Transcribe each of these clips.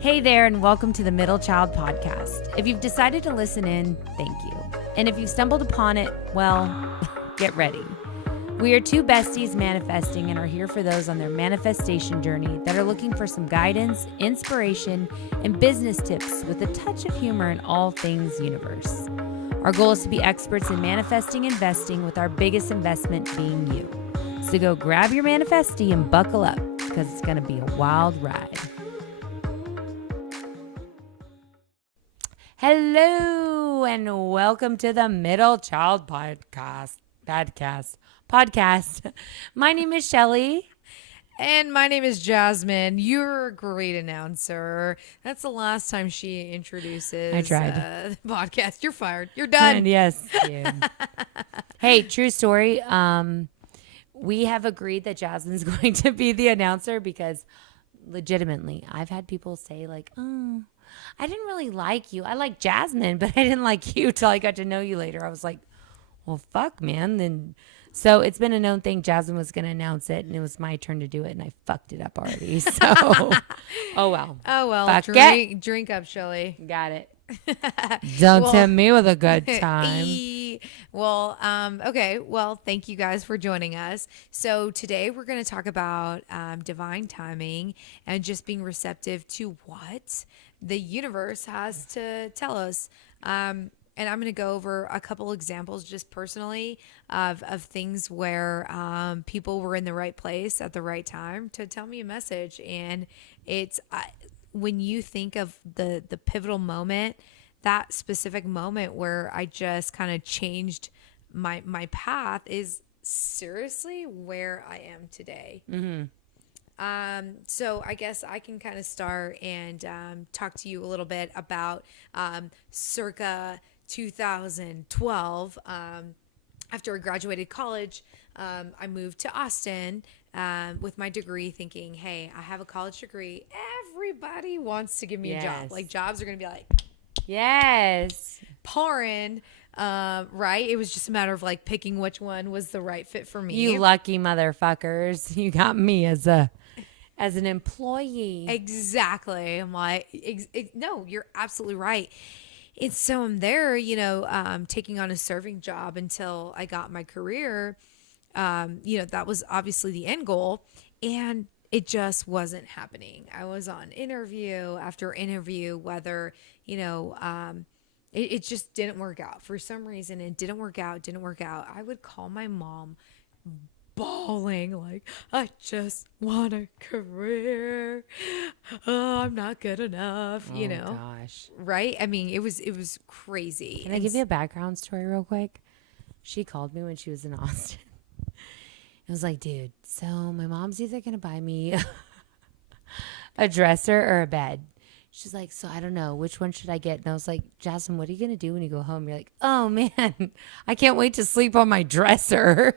Hey there, and welcome to the Middle Child Podcast. If you've decided to listen in, thank you. And if you've stumbled upon it, well, get ready. We are two besties manifesting and are here for those on their manifestation journey that are looking for some guidance, inspiration, and business tips with a touch of humor in all things universe. Our goal is to be experts in manifesting investing, with our biggest investment being you. So go grab your ManiFestie and buckle up, because it's going to be a wild ride. Hello, and welcome to the Middle Child Podcast. My name is Shelly. And my name is Jasmine. You're a great announcer. That's the last time she introduces I tried. The podcast. You're fired. You're done. And yes, dude. Hey, true story. We have agreed that Jasmine's going to be the announcer because legitimately, I've had people say like, oh, I didn't really like you. I like Jasmine, but I didn't like you till I got to know you later. I was like, well, fuck, man. Then, so it's been a known thing. Jasmine was going to announce it, and it was my turn to do it, and I fucked it up already. So, oh well. Oh, well. Fuck drink up, Shelly. Got it. Don't tempt me with a good time. Okay. Well, thank you guys for joining us. So today we're going to talk about divine timing and just being receptive to what the universe has to tell us. And I'm going to go over a couple examples just personally of things where people were in the right place at the right time to tell me a message. And it's when you think of the pivotal moment, that specific moment where I just kind of changed my path is seriously where I am today. Mm-hmm. So I guess I can kind of start and talk to you a little bit about circa 2012. After I graduated college, I moved to Austin with my degree, thinking, hey, I have a college degree. Everybody wants to give me a job. Like, jobs are going to be like, yes, pouring. Right? It was just a matter of like picking which one was the right fit for me. You lucky motherfuckers. You got me as an employee. Exactly. I'm like, no, you're absolutely right. And so I'm there, taking on a serving job until I got my career. That was obviously the end goal, and it just wasn't happening. I was on interview after interview, whether, it just didn't work out. For some reason, it didn't work out. I would call my mom bawling like, I just want a career. Oh, I'm not good enough, Gosh. right? I mean, it was crazy. Can I give you a background story real quick? She called me when she was in Austin. It was like, dude, so my mom's either going to buy me a dresser or a bed. She's like, so I don't know, which one should I get? And I was like, Jasmine, what are you going to do when you go home? You're like, oh man, I can't wait to sleep on my dresser.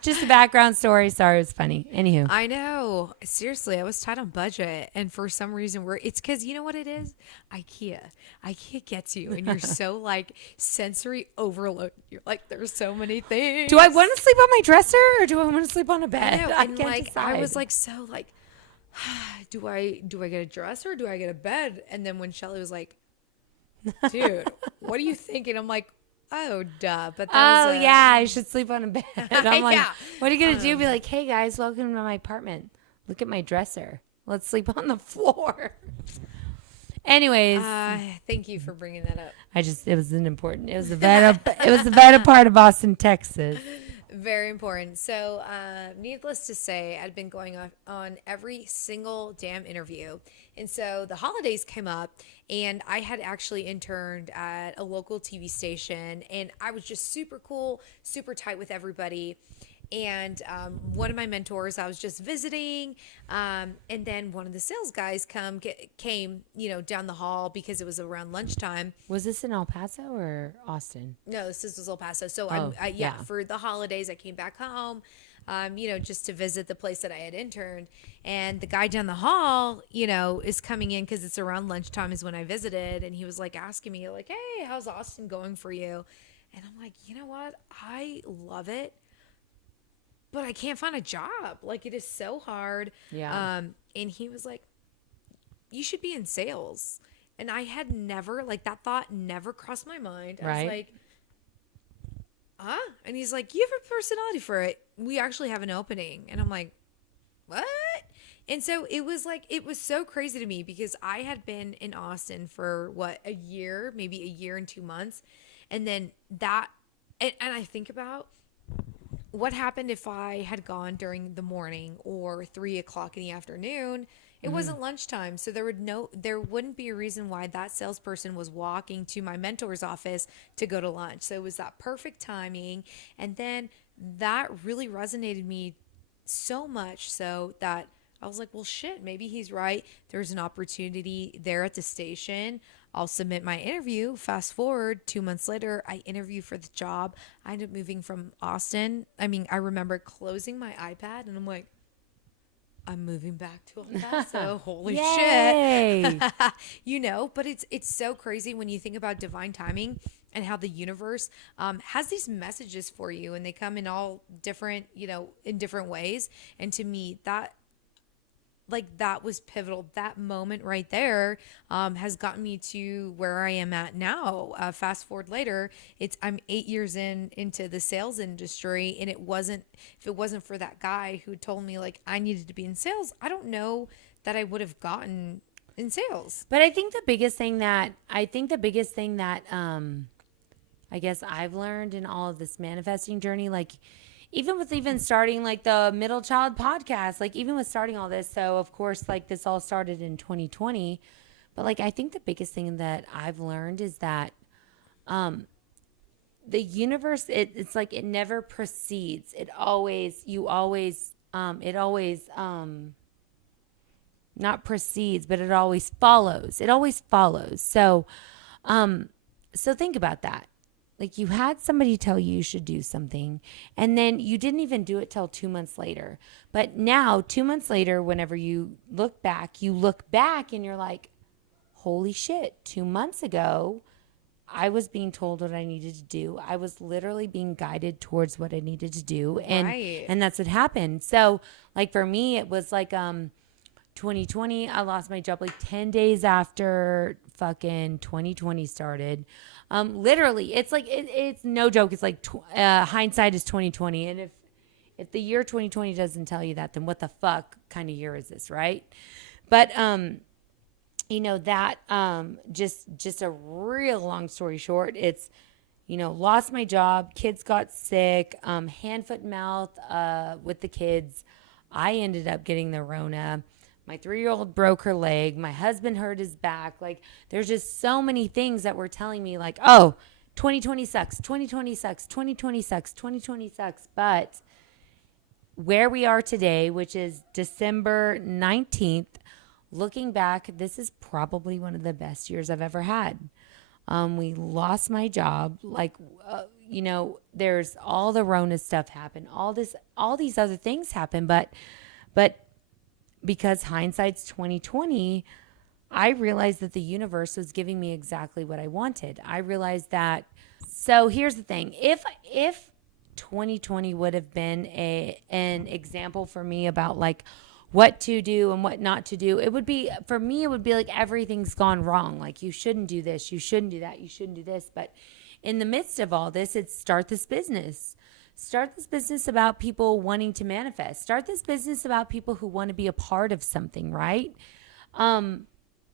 Just a background story. Sorry, it was funny. Anywho. I know. Seriously, I was tight on budget. And for some reason, it's because you know what it is? IKEA. IKEA gets you. And you're so like sensory overload. You're like, there's so many things. Do I want to sleep on my dresser or do I want to sleep on a bed? I know. I And can't like, decide. I was like, so like, do I get a dresser or do I get a bed? And then when Shelly was like, dude, what are you thinking? I'm like, oh, duh. But that was yeah, I should sleep on a bed. I'm like, Yeah. what are you going to do? Be like, hey, guys, welcome to my apartment. Look at my dresser. Let's sleep on the floor. Anyways. Thank you for bringing that up. It was a better part of Austin, Texas. Very important. So, needless to say, I'd been going on every single damn interview. And so the holidays came up, and I had actually interned at a local TV station, and I was just super cool, super tight with everybody. And one of my mentors, I was just visiting, and then one of the sales guys came, down the hall because it was around lunchtime. Was this in El Paso or Austin? No, this was El Paso. So for the holidays, I came back home, just to visit the place that I had interned. And the guy down the hall, is coming in because it's around lunchtime is when I visited, and he was like asking me like, "Hey, how's Austin going for you?" And I'm like, you know what? I love it. But I can't find a job. Like, it is so hard. Yeah. And he was like, you should be in sales. And I had never, like, that thought never crossed my mind. I was Right. like, huh? And he's like, you have a personality for it. We actually have an opening. And I'm like, what? And so it was like, it was so crazy to me because I had been in Austin for what, a year, maybe a year and 2 months. And then that, and I think about what happened if I had gone during the morning or 3 o'clock in the afternoon. It wasn't lunchtime, so there wouldn't be a reason why that salesperson was walking to my mentor's office to go to lunch. So it was that perfect timing, and then that really resonated me so much so that I was like, well, shit, maybe he's right. There's an opportunity there at the station. I'll submit my interview. Fast forward 2 months later, I interview for the job. I end up moving from Austin. I mean, I remember closing my iPad and I'm like, I'm moving back to El Paso. Holy Yay. shit. But it's so crazy when you think about divine timing and how the universe has these messages for you, and they come in all different, in different ways. And to me, that was pivotal. That moment right there has gotten me to where I am at now. Fast forward later, I'm 8 years into the sales industry, and if it wasn't for that guy who told me like I needed to be in sales, I don't know that I would have gotten in sales. But I think the biggest thing that I guess I've learned in all of this manifesting journey, like even with starting like the middle child podcast, like even with starting all this. So of course, like this all started in 2020, but like, I think the biggest thing that I've learned is that, the universe, it's like, it never proceeds. It always, not precedes, but it always follows. It always follows. So, so think about that. Like, you had somebody tell you should do something, and then you didn't even do it till 2 months later. But now, 2 months later, whenever you look back and you're like, holy shit, 2 months ago, I was being told what I needed to do. I was literally being guided towards what I needed to do. And, Right. and that's what happened. So like for me, it was like, 2020, I lost my job like 10 days after fucking 2020 started. Literally, it's like, it's no joke. It's like, hindsight is 2020. And if the year 2020 doesn't tell you that, then what the fuck kind of year is this, right? But, that, just a real long story short, it's, lost my job, kids got sick, hand, foot, and mouth, with the kids. I ended up getting the Rona. My 3-year-old broke her leg. My husband hurt his back. Like, there's just so many things that were telling me like, oh, 2020 sucks, 2020 sucks, 2020 sucks, 2020 sucks. But where we are today, which is December 19th, looking back, this is probably one of the best years I've ever had. We lost my job. Like, there's all the Rona stuff happened. All these other things happened. But because hindsight's 2020, I realized that the universe was giving me exactly what I wanted. I realized that. So here's the thing. If 2020 would have been an example for me about like what to do and what not to do, it would be like everything's gone wrong. Like, you shouldn't do this, you shouldn't do that, you shouldn't do this. But in the midst of all this, it's start this business. Start this business about people wanting to manifest. Start this business about people who want to be a part of something, right?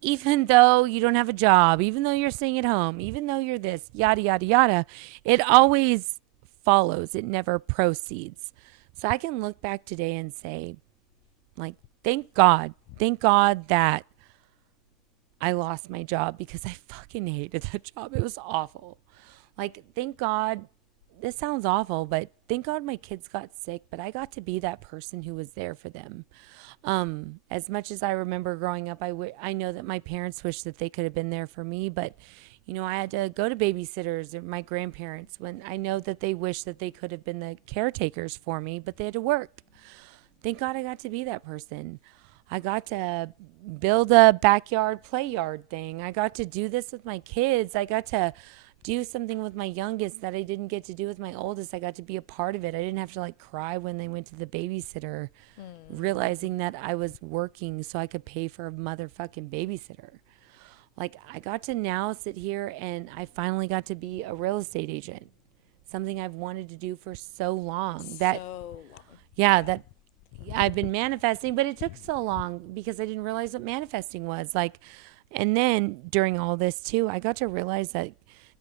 Even though you don't have a job, even though you're staying at home, even though you're this, yada, yada, yada, it always follows. It never proceeds. So I can look back today and say, like, thank God that I lost my job, because I fucking hated that job. It was awful. Like, thank God, this sounds awful, but thank God my kids got sick, but I got to be that person who was there for them. As much as I remember growing up, I know that my parents wished that they could have been there for me, but I had to go to babysitters or my grandparents when I know that they wish that they could have been the caretakers for me, but they had to work. Thank God I got to be that person. I got to build a backyard play yard thing. I got to do this with my kids. I got to do something with my youngest that I didn't get to do with my oldest. I got to be a part of it. I didn't have to like cry when they went to the babysitter, realizing that I was working so I could pay for a motherfucking babysitter. Like, I got to now sit here and I finally got to be a real estate agent, something I've wanted to do for so long. Yeah, that I've been manifesting, but it took so long because I didn't realize what manifesting was. Like, and then during all this too, I got to realize that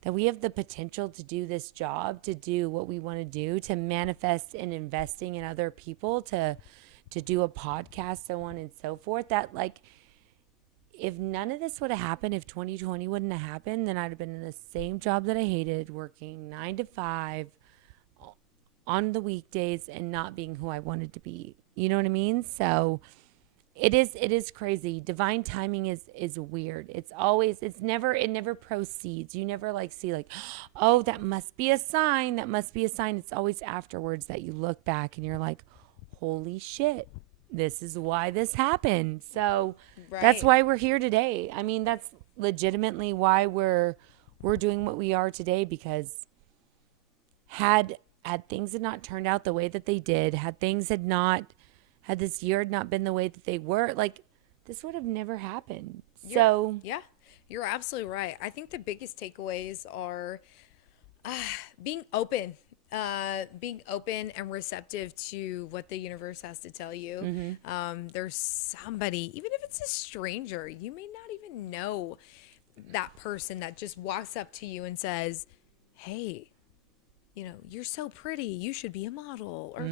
we have the potential to do this job, to do what we want to do, to manifest and investing in other people, to do a podcast, so on and so forth. That, like, if none of this would have happened, if 2020 wouldn't have happened, then I'd have been in the same job that I hated, working 9 to 5 on the weekdays and not being who I wanted to be. You know what I mean? So it is crazy. Divine timing is weird. It never proceeds. You never like see like, oh, that must be a sign. That must be a sign. It's always afterwards that you look back and you're like, holy shit, this is why this happened. So that's why we're here today. I mean, that's legitimately why we're doing what we are today, because had things had not turned out the way that they did, had this year had not been the way that they were, like, this would have never happened. Yeah, you're absolutely right. I think the biggest takeaways are being open and receptive to what the universe has to tell you. There's somebody, even if it's a stranger, you may not even know that person, that just walks up to you and says, hey, you know, you're so pretty, you should be a model, or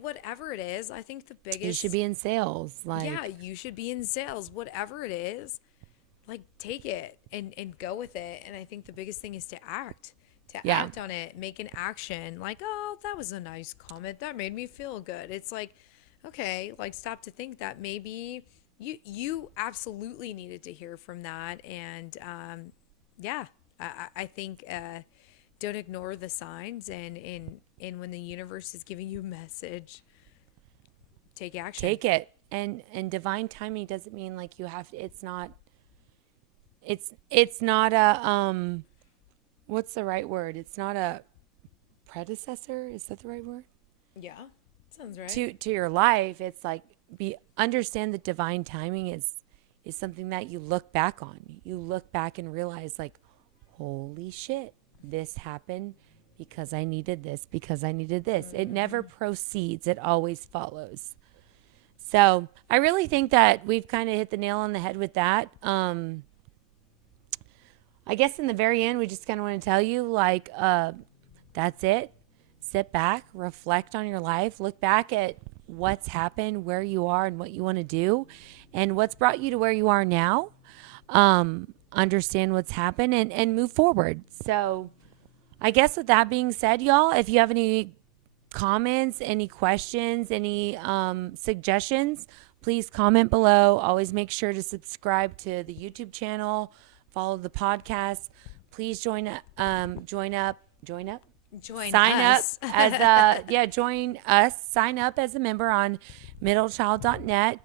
whatever it is. I think the biggest, you should be in sales. Like, yeah, you should be in sales, whatever it is, like, take it and go with it. And I think the biggest thing is to act on it, make an action. Like, oh, that was a nice comment, that made me feel good. It's like, okay, like, stop to think that maybe you absolutely needed to hear from that. And I think don't ignore the signs, and when the universe is giving you a message, take action. Take it. And divine timing doesn't mean like you have to, it's not a what's the right word? It's not a predecessor. Is that the right word? Yeah, sounds right. To your life, it's like understand that divine timing is something that you look back on. You look back and realize, like, holy shit, this happened because I needed this, because I needed this. It never proceeds. It always follows. So I really think that we've kind of hit the nail on the head with that. I guess in the very end, we just kind of want to tell you, like, that's it. Sit back, reflect on your life, look back at what's happened, where you are, and what you want to do, and what's brought you to where you are now. Understand what's happened and move forward. So I guess with that being said, y'all, if you have any comments, any questions, any suggestions, please comment below. Always make sure to subscribe to the YouTube channel, follow the podcast. Please join us as a member on middlechild.net.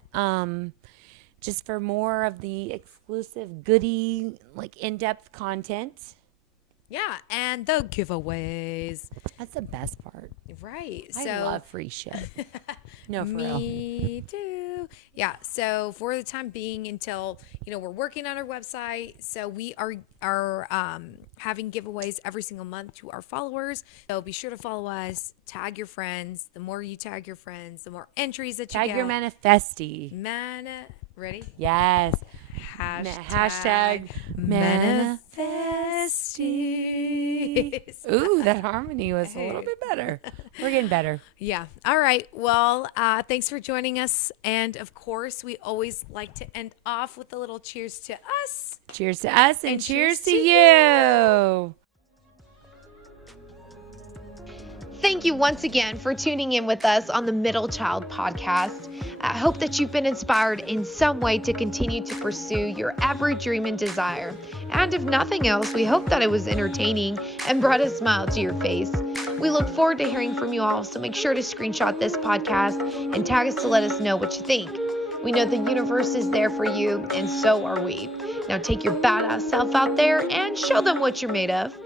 Just for more of the exclusive goodie, like, in-depth content. Yeah, and the giveaways. That's the best part. Right. I love free shit. No, for real. Me too. Yeah, so for the time being, until, we're working on our website, so we are having giveaways every single month to our followers. So be sure to follow us, tag your friends. The more you tag your friends, the more entries that you get. Tag your ManiFestie. Ready? Yes. Hashtag ManiFestie. Ooh, that harmony was a little bit better. We're getting better. Yeah. All right. Well, thanks for joining us. And of course, we always like to end off with a little cheers to us. Cheers to us and cheers to you. Thank you once again for tuning in with us on the Middle Child podcast. I hope that you've been inspired in some way to continue to pursue your every dream and desire. And if nothing else, we hope that it was entertaining and brought a smile to your face. We look forward to hearing from you all, so make sure to screenshot this podcast and tag us to let us know what you think. We know the universe is there for you, and so are we. Now take your badass self out there and show them what you're made of.